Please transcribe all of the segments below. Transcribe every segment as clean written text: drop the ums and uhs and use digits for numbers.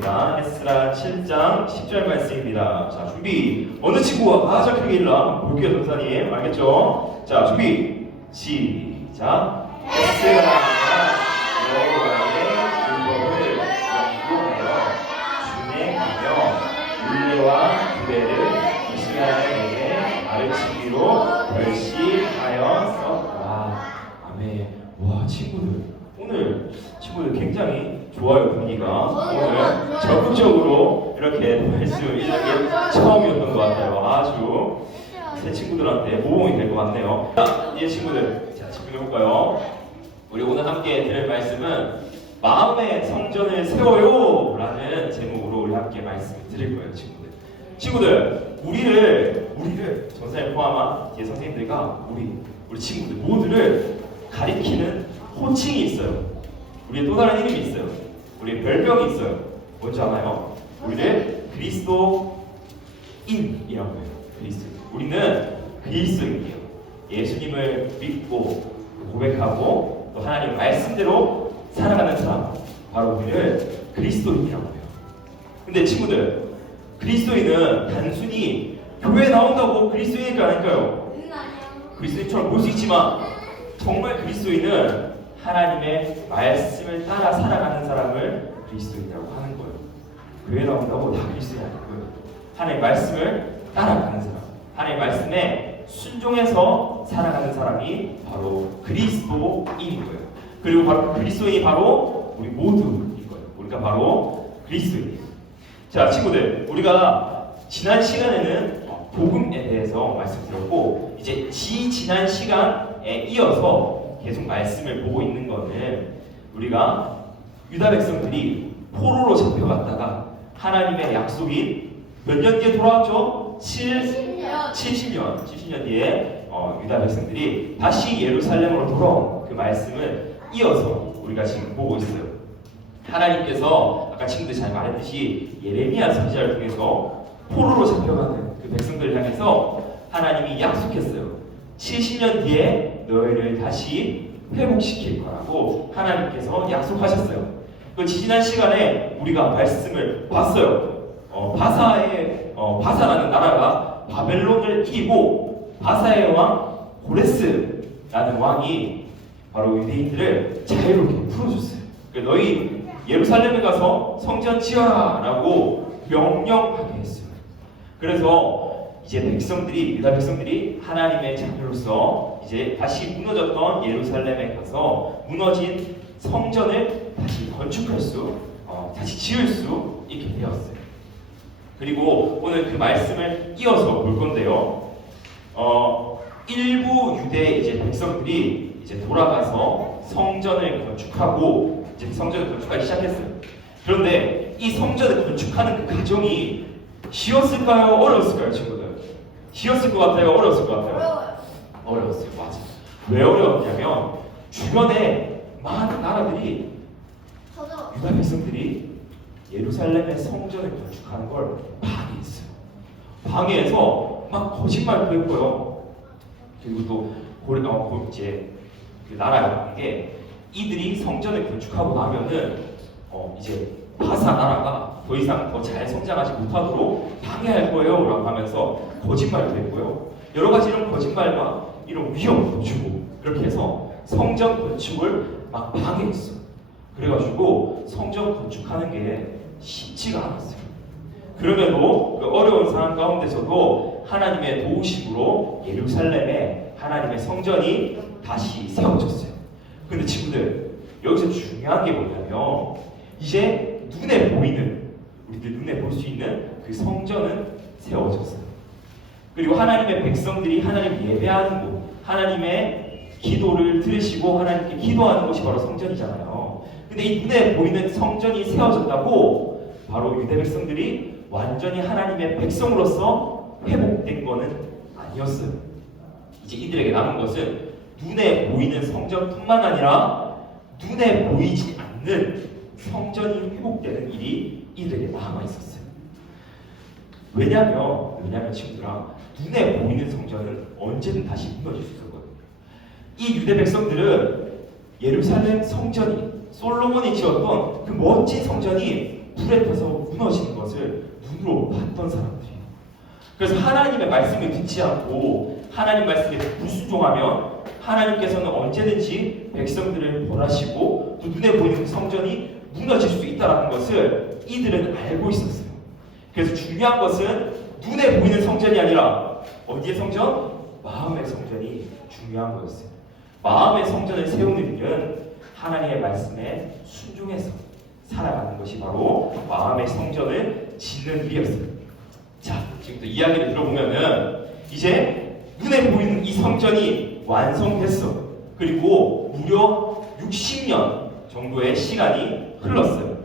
말씀입니다. 에스라 7장 10절 말씀입니다. 자, 준비. 어느 친구가 가장 크게 읽나 한번 볼게요, 전사님. 알겠죠? 자, 준비. 시작. 에스라가 여호와의 율법을 연구하여 준행하며 율례와 규례를 이스라엘에게 가르치기로 결심하였었다. 아멘. 와, 친구들 굉장히 좋아요. 분위기가 오늘 적극적으로 이렇게 말씀 읽는 게 처음이었던 것 같아요. 아주 새 친구들한테 모범이 될 것 같네요. 자, 이제 친구들, 자, 집중해볼까요? 우리 오늘 함께 들을 말씀은 마음의 성전을 세워요 라는 제목으로 우리 함께 말씀을 드릴 거예요. 친구들, 우리를 전사님 포함한 뒤에 선생님들과 우리 친구들 모두를 가리키는 호칭이 있어요. 우리의 또 다른 이름이 있어요. 우리의 별명이 있어요. 뭔지 아나요? 우리를 그리스도인이라고 해요. 그리스도인. 우리는 그리스도인이에요. 예수님을 믿고 고백하고 또 하나님 말씀대로 살아가는 사람, 바로 우리를 그리스도인이라고 해요. 근데 친구들, 그리스도인은 단순히 교회에 나온다고 그리스도인일까 아닐까요? 그리스도인처럼 볼 수 있지만 정말 그리스도인은 하나님의 말씀을 따라 살아가는 사람을 그리스도인이라고 하는 거예요. 교회 나온다고 다 그리스도인이 아니고요. 하나님의 말씀을 따라가는 사람, 하나님의 말씀에 순종해서 살아가는 사람이 바로 그리스도인인 거예요. 그리고 바로 그리스도인이 바로 우리 모두인 거예요. 우리가 바로 그리스도인이에요. 자, 친구들, 우리가 지난 시간에는 복음에 대해서 말씀드렸고, 이제 지난 시간에 이어서 계속 말씀을 보고 있는 거는 우리가 유다 백성들이 포로로 잡혀갔다가 하나님의 약속인 몇 년 뒤에 돌아왔죠? 70년 뒤에 유다 백성들이 다시 예루살렘으로 돌아온 그 말씀을 이어서 우리가 지금 보고 있어요. 하나님께서 아까 친구들 잘 말했듯이 예레미야 선지자를 통해서 포로로 잡혀가는 그 백성들을 향해서 하나님이 약속했어요. 70년 뒤에 너희를 다시 회복시킬 거라고 하나님께서 약속하셨어요. 그 지난 시간에 우리가 말씀을 봤어요. 바사라는 나라가 바벨론을 이기고 바사의 왕 고레스라는 왕이 바로 유대인들을 자유롭게 풀어줬어요. 너희 예루살렘에 가서 성전 지어라라고 명령하게 했어요. 그래서 이제 유다 백성들이 하나님의 자녀로서 이제 다시 무너졌던 예루살렘에 가서 무너진 성전을 다시 건축할 다시 지을 수 있게 되었어요. 그리고 오늘 그 말씀을 이어서 볼 건데요. 일부 유대 이제 백성들이 이제 돌아가서 성전을 건축하고 이제 성전을 건축하기 시작했어요. 그런데 이 성전을 건축하는 그 과정이 쉬웠을까요? 어려웠을까요, 친구들? 쉬웠을 것 같아요? 어려웠을 것 같아요? 어려웠어요. 맞아. 왜 어려웠냐면 주변에 많은 나라들이 유다 백성들이 예루살렘의 성전을 건축하는 걸 방해했어요. 방해해서 막 거짓말도 했고요. 그리고 또 이제 그 나라라는 게 이들이 성전을 건축하고 나면은 이제 바사 나라가 더 이상 더 잘 성장하지 못하도록 방해할 거예요 라고 하면서 거짓말도 했고요. 여러 가지 이런 거짓말과 이런 위협도 주고 그렇게 해서 성전 건축을 막 방해했어요. 그래가지고 성전 건축하는 게 쉽지가 않았어요. 그럼에도 그 어려운 상황 가운데서도 하나님의 도우심으로 예루살렘에 하나님의 성전이 다시 세워졌어요. 근데 친구들, 여기서 중요한 게 뭐냐면 이제 눈에 보이는, 우리들 눈에 볼 수 있는 그 성전은 세워졌어요. 그리고 하나님의 백성들이 하나님 예배하는 곳, 하나님의 기도를 들으시고 하나님께 기도하는 곳이 바로 성전이잖아요. 근데 이 눈에 보이는 성전이 세워졌다고 바로 유대 백성들이 완전히 하나님의 백성으로서 회복된 거는 아니었어요. 이제 이들에게 남은 것은 눈에 보이는 성전뿐만 아니라 눈에 보이지 않는 성전이 회복되는 일이 이들에게 남아 있었어요. 왜냐면 친구들아, 눈에 보이는 성전은 언제든 다시 무너질 수 있었거든요. 이 유대 백성들은 예루살렘 성전이, 솔로몬이 지었던 그 멋진 성전이 불에 타서 무너지는 것을 눈으로 봤던 사람들이에요. 그래서 하나님의 말씀을 듣지 않고 하나님 말씀에 불순종하면 하나님께서는 언제든지 백성들을 벌하시고 또 눈에 보이는 성전이 무너질 수 있다는 것을 이들은 알고 있었어요. 그래서 중요한 것은 눈에 보이는 성전이 아니라 어디의 성전? 마음의 성전이 중요한 거였어요. 마음의 성전을 세우는 일은 하나님의 말씀에 순종해서 살아가는 것이 바로 마음의 성전을 짓는 일이었어요. 자, 지금부터 이야기를 들어보면은 이제 눈에 보이는 이 성전이 완성됐어. 그리고 무려 60년 정도의 시간이 흘렀어요.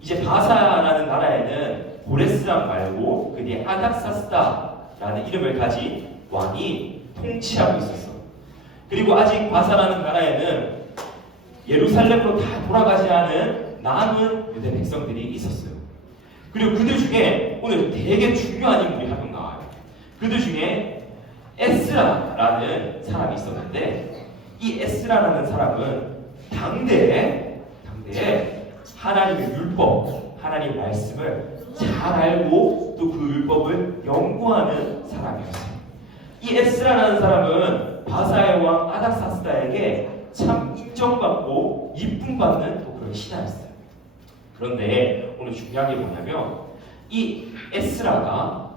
이제 바사라는 나라에는 고레스랑 말고 그 뒤에 아닥사스다라는 이름을 가진 왕이 통치하고 있었어. 그리고 아직 바사라는 나라에는 예루살렘으로 다 돌아가지 않은 남은 유대 백성들이 있었어요. 그리고 그들 중에 오늘 되게 중요한 인물이 한 명 나와요. 그들 중에 에스라라는 사람이 있었는데 이 에스라라는 사람은 당대에 하나님의 율법, 하나님의 말씀을 잘 알고 또 그 율법을 연구하는 사람이었어요. 이 에스라라는 사람은 바사의 왕 아닥사스다에게 참 인정받고 이쁨받는 또 그런 신하였어요. 그런데 오늘 중요한 게 뭐냐면 이 에스라가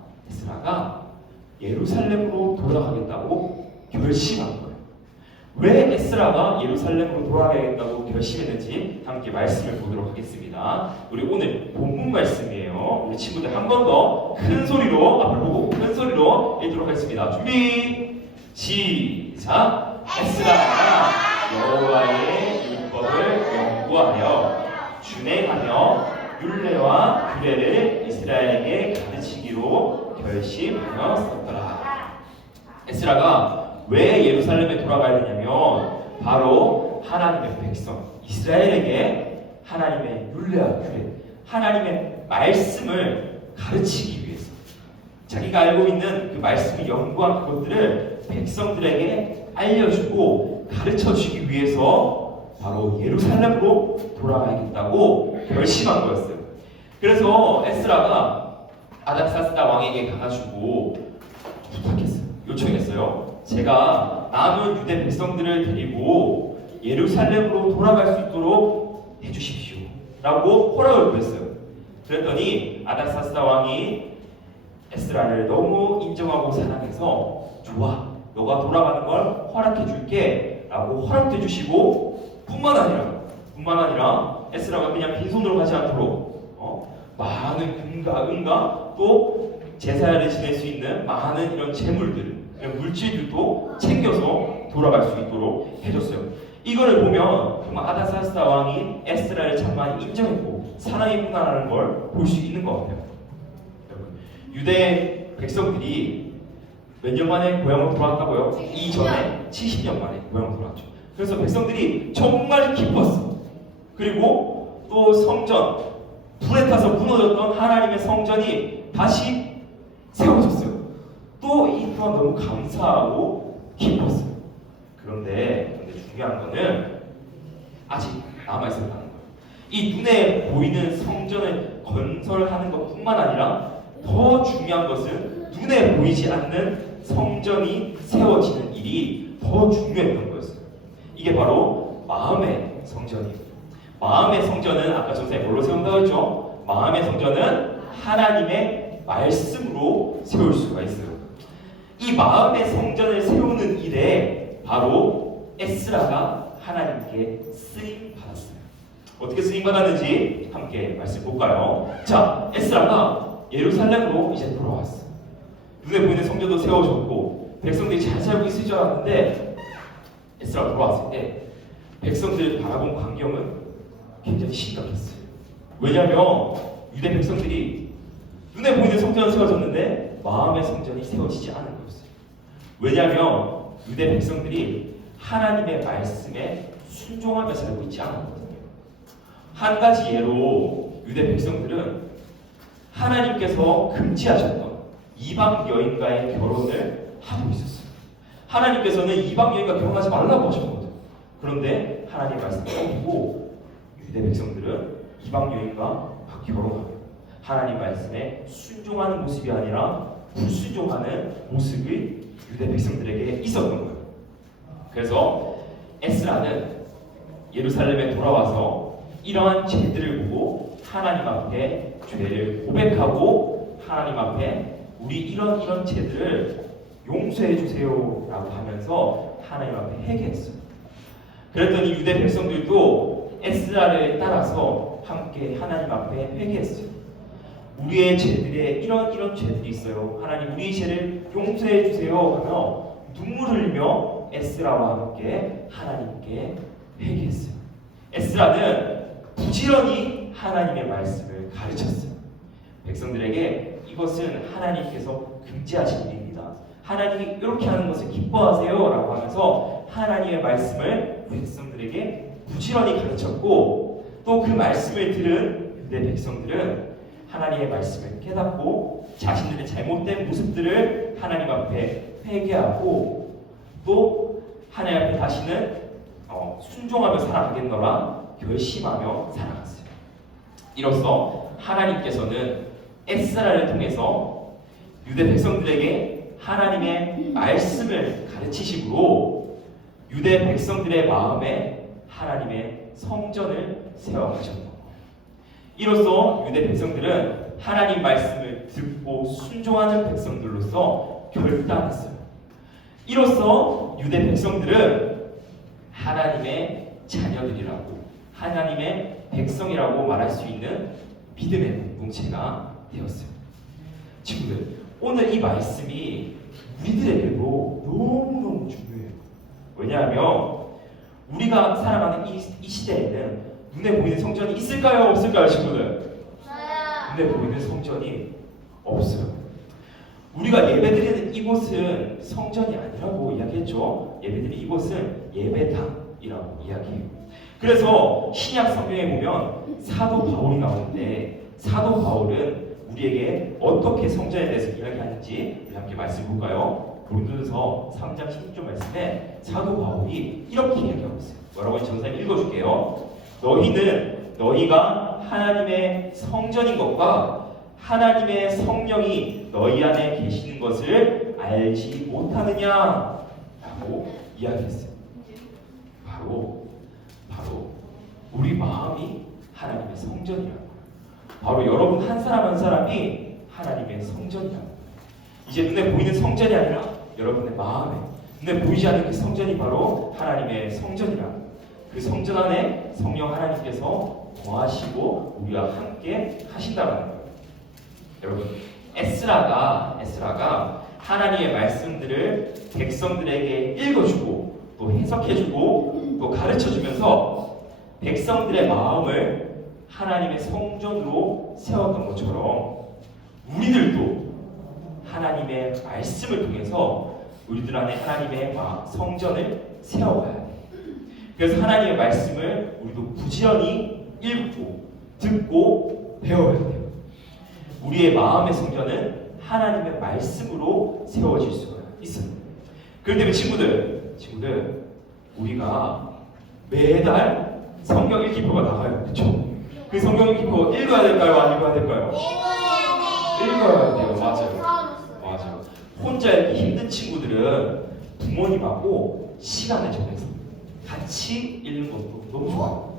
예루살렘으로 돌아가겠다고 결심한 거예요. 왜 에스라가 예루살렘으로 돌아가겠다고 결심했는지 함께 말씀을 보도록 하겠습니다. 우리 오늘 본문 말씀이에요. 우리 친구들 한 번 더 큰 소리로 앞을 보고 큰 소리로 읽도록 하겠습니다. 준비 시작. 에스라가 여호와의 율법을 연구하여 준행하며 율례와 규례를 이스라엘에게 가르치기로 결심하였었더라. 에스라가 왜 예루살렘에 돌아가야 되냐면 바로 하나님의 백성 이스라엘에게 하나님의 율례와 규례, 하나님의 말씀을 가르치기 위해서 자기가 알고 있는 그 말씀을 연구한 그것들을 백성들에게 알려주고 가르쳐주기 위해서 바로 예루살렘으로 돌아가야겠다고 결심한 거였어요. 그래서 에스라가 아닥사스다 왕에게 가가지고 부탁했어요. 요청했어요. 제가 남은 유대 백성들을 데리고 예루살렘으로 돌아갈 수 있도록 해주십시오 라고 허락을 구했어요. 그랬더니 아닥사스다 왕이 에스라를 너무 인정하고 사랑해서 좋아, 너가 돌아가는 걸 허락해 줄게 라고 허락해 주시고 뿐만 아니라 에스라가 그냥 빈손으로 가지 않도록 많은 금과 은과 또 제사를 지낼 수 있는 많은 이런 재물들, 이런 물질들도 챙겨서 돌아갈 수 있도록 해줬어요. 이거를 보면 정말 아닥사스다 왕이 에스라를 참 많이 인정했고 사랑했구나라는 걸 볼 수 있는 것 같아요. 유대 백성들이 몇 년 만에 고향으로 돌아왔다고요? 이전에 70년 만에 고향으로 돌아왔죠. 그래서 백성들이 정말 기뻤어. 그리고 또 성전, 불에 타서 무너졌던 하나님의 성전이 다시 세워졌어요. 또 이 또한 너무 감사하고 기뻤어요. 그런데 중요한 거는 아직 남아있었다는 거예요. 이 눈에 보이는 성전을 건설하는 것뿐만 아니라 더 중요한 것은 눈에 보이지 않는 성전이 세워지는 일이 더 중요했던 거였어요. 이게 바로 마음의 성전이에요. 마음의 성전은 아까 전에 뭘로 세운다고 했죠? 마음의 성전은 하나님의 말씀으로 세울 수가 있어요. 이 마음의 성전을 세우는 일에 바로 에스라가 하나님께 쓰임 받았어요. 어떻게 쓰임 받았는지 함께 말씀 볼까요? 자, 에스라가 예루살렘으로 이제 돌아왔어. 눈에 보이는 성전도 세워졌고 백성들이 잘 살고 있을 줄 알았는데 에스라가 돌아왔을 때 백성들을 바라본 광경은 굉장히 심각했어요. 왜냐하면 유대 백성들이 눈에 보이는 성전은 세워졌는데 마음의 성전이 세워지지 않은 거였어요. 왜냐하면 유대 백성들이 하나님의 말씀에 순종하며 살고 있지 않았거든요. 한 가지 예로 유대 백성들은 하나님께서 금지하셨던 이방 여인과의 결혼을 하고 있었어요. 하나님께서는 이방 여인과 결혼하지 말라고 하셨거든요. 그런데 하나님의 말씀을 어기고 유대 백성들은 이방 여인과 결혼하고 하나님 말씀에 순종하는 모습이 아니라 불순종하는 모습이 유대 백성들에게 있었던 거예요. 그래서 에스라는 예루살렘에 돌아와서 이러한 죄들을 보고 하나님 앞에 죄를 고백하고 하나님 앞에 우리 이런 죄들을 용서해 주세요 라고 하면서 하나님 앞에 회개했어요. 그랬더니 유대 백성들도 에스라를 따라서 함께 하나님 앞에 회개했어요. 우리의 죄들에 이런 죄들이 있어요. 하나님 우리의 죄를 용서해 주세요 하며 눈물을 흘리며 에스라와 함께 하나님께 회개했어요. 에스라는 부지런히 하나님의 말씀을 가르쳤어요. 백성들에게 이것은 하나님께서 금지하신 일입니다. 하나님이 이렇게 하는 것을 기뻐하세요 라고 하면서 하나님의 말씀을 백성들에게 부지런히 가르쳤고 또 그 말씀을 들은 유대 백성들은 하나님의 말씀을 깨닫고 자신들의 잘못된 모습들을 하나님 앞에 회개하고 또 하나님 앞에 다시는 순종하며 살아가겠노라 결심하며 살아갔어요. 이로써 하나님께서는 에스라를 통해서 유대 백성들에게 하나님의 말씀을 가르치심으로 유대 백성들의 마음에 하나님의 성전을 세워가셨던 거예요. 이로써 유대 백성들은 하나님 말씀을 듣고 순종하는 백성들로서 결단했어요. 이로써 유대 백성들은 하나님의 자녀들이라고 하나님의 백성이라고 말할 수 있는 믿음의 공동체가 되었어요. 친구들, 오늘 이 말씀이 우리들에게도 너무너무 중요해요. 왜냐하면 우리가 살아가는 이 시대에는 눈에 보이는 성전이 있을까요? 없을까요? 친구들? 눈에 보이는 성전이 없어요. 우리가 예배드리는 이곳은 성전이 아니라고 이야기했죠. 예배드리는 이곳은 예배당이라고 이야기해요. 그래서 신약 성경에 보면 사도 바울이 나오는데 사도 바울은 우리에게 어떻게 성전에 대해서 이야기하는지 우리 함께 말씀 볼까요? 고린도전서 3장 16절 말씀에 사도 바울이 이렇게 이야기하고 있어요. 뭐라고 하는지 전사님 읽어줄게요. 너희는 너희가 하나님의 성전인 것과 하나님의 성령이 너희 안에 계시는 것을 알지 못하느냐 라고 이야기했어요. 바로 우리 마음이 하나님의 성전이라고. 바로 여러분 한 사람 한 사람이 하나님의 성전이라고. 이제 눈에 보이는 성전이 아니라 여러분의 마음에 눈에 보이지 않는 그 성전이 바로 하나님의 성전이라고. 그 성전 안에 성령 하나님께서 거하시고 우리와 함께 하신다는 거예요. 여러분, 에스라가 하나님의 말씀들을 백성들에게 읽어주고 또 해석해주고 또 가르쳐주면서 백성들의 마음을 하나님의 성전으로 세웠던 것처럼 우리들도 하나님의 말씀을 통해서 우리들 안에 하나님의 성전을 세워가야 돼요. 그래서 하나님의 말씀을 우리도 부지런히 읽고 듣고 배워야 돼요. 우리의 마음의 성전은 하나님의 말씀으로 세워질 수가 있어요. 그렇기 때문에 친구들 우리가 매달 성경 읽기표가 나가요. 그렇죠? 그 성경 읽기표 읽어야 될까요? 안 읽어야 될까요? 읽어야 돼요. 맞아요. 혼자 읽기 힘든 친구들은 부모님하고 시간을 정해서 같이 읽는 것도 너무 좋아요.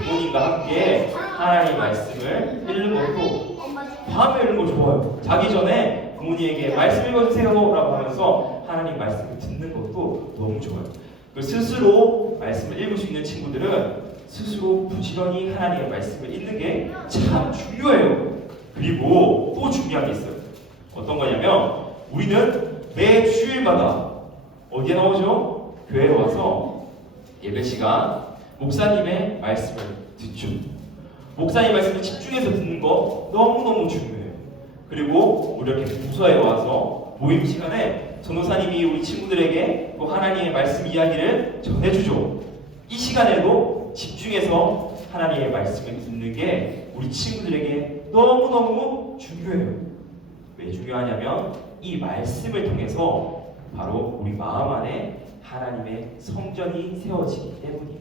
부모님과 함께 하나님의 말씀을 읽는 것도 밤에 읽는 거 좋아요. 자기 전에 부모님에게 말씀 읽어주세요 라고 하면서 하나님 말씀을 듣는 것도 너무 좋아요. 스스로 말씀을 읽을 수 있는 친구들은 스스로 부지런히 하나님의 말씀을 읽는 게 참 중요해요. 그리고 또 중요한 게 있어요. 어떤 거냐면 우리는 매 주일마다 어디에 나오죠? 교회에 와서 예배 시간 목사님의 말씀을 듣죠. 목사님 말씀을 집중해서 듣는 거 너무너무 중요해요. 그리고 우리 이렇게 부서에 와서 모임 시간에 전도사님이 우리 친구들에게 또 하나님의 말씀 이야기를 전해주죠. 이 시간에도 집중해서 하나님의 말씀을 듣는 게 우리 친구들에게 너무너무 중요해요. 왜 중요하냐면 이 말씀을 통해서 바로 우리 마음 안에 하나님의 성전이 세워지기 때문이에요.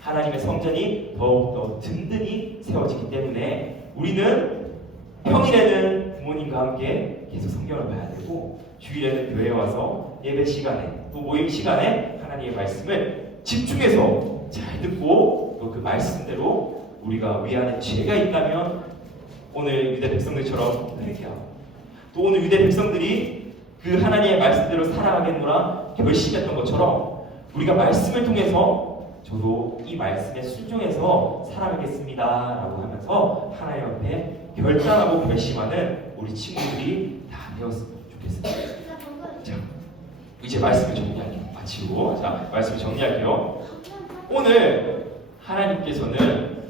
하나님의 성전이 더욱더 든든히 세워지기 때문에 우리는 평일에는 부모님과 함께 계속 성경을 봐야 되고 주일에는 교회에 와서 예배 시간에 또 모임 시간에 하나님의 말씀을 집중해서 잘 듣고 또 그 말씀대로 우리가 우리 안에 죄가 있다면 오늘 유대 백성들처럼 회개하고 또 오늘 유대 백성들이 그 하나님의 말씀대로 살아가겠노라 결심했던 것처럼 우리가 말씀을 통해서 저도 이 말씀에 순종해서 살아가겠습니다 라고 하면서 하나님 앞에 결단하고 결심하는 우리 친구들이 다 되었으면 좋겠습니다. 자, 이제 말씀을 정리할게요. 마치고 자, 말씀을 정리할게요. 오늘 하나님께서는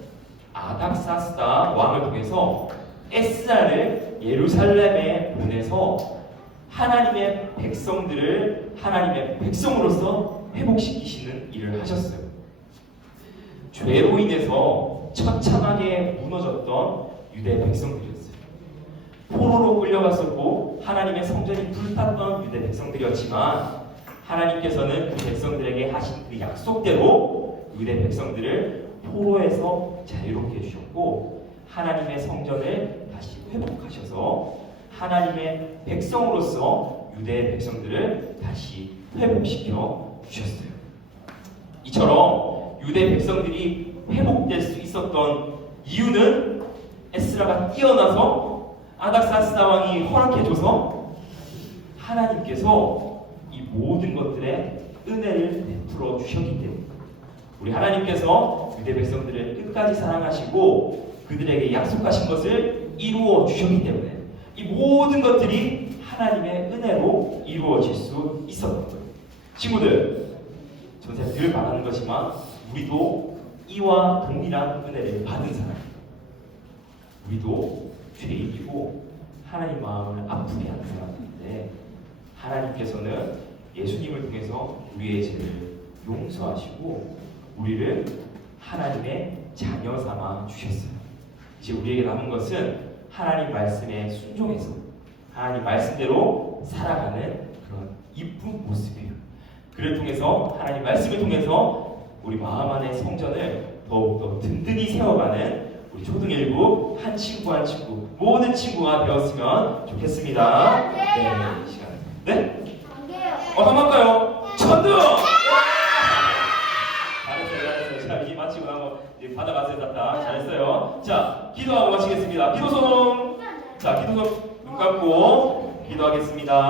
아닥사스다 왕을 통해서 에스라를 예루살렘에 보내서 하나님의 백성들을 하나님의 백성으로서 회복시키시는 일을 하셨어요. 죄로 인해서 처참하게 무너졌던 유대 백성들이었어요. 포로로 끌려갔었고 하나님의 성전이 불탔던 유대 백성들이었지만 하나님께서는 그 백성들에게 하신 그 약속대로 유대 백성들을 포로에서 자유롭게 해주셨고 하나님의 성전을 다시 회복하셔서 하나님의 백성으로서 유대 백성들을 다시 회복시켜 주셨어요. 이처럼 유대 백성들이 회복될 수 있었던 이유는 에스라가 뛰어나서 아닥사스다 왕이 허락해줘서 하나님께서 이 모든 것들의 은혜를 베풀어 주셨기 때문에 우리 하나님께서 유대 백성들을 끝까지 사랑하시고 그들에게 약속하신 것을 이루어 주셨기 때문에 이 모든 것들이 하나님의 은혜로 이루어질 수 있었던 거예요. 친구들, 저는 늘 말하는 거지만 우리도 이와 동일한 은혜를 받은 사람, 우리도 죄인이고 하나님 마음을 아프게 하는 사람인데 하나님께서는 예수님을 통해서 우리의 죄를 용서하시고 우리를 하나님의 자녀 삼아 주셨어요. 이제 우리에게 남은 것은 하나님 말씀에 순종해서 하나님 말씀대로 살아가는 그런 이쁜 모습이에요. 그를 통해서 하나님 말씀을 통해서 우리 마음 안의 성전을 더욱더 든든히 세워가는 우리 초등1부 한 친구 한 친구 모든 친구가 되었으면 좋겠습니다. 네, 이 시간. 네? 한번 할까요?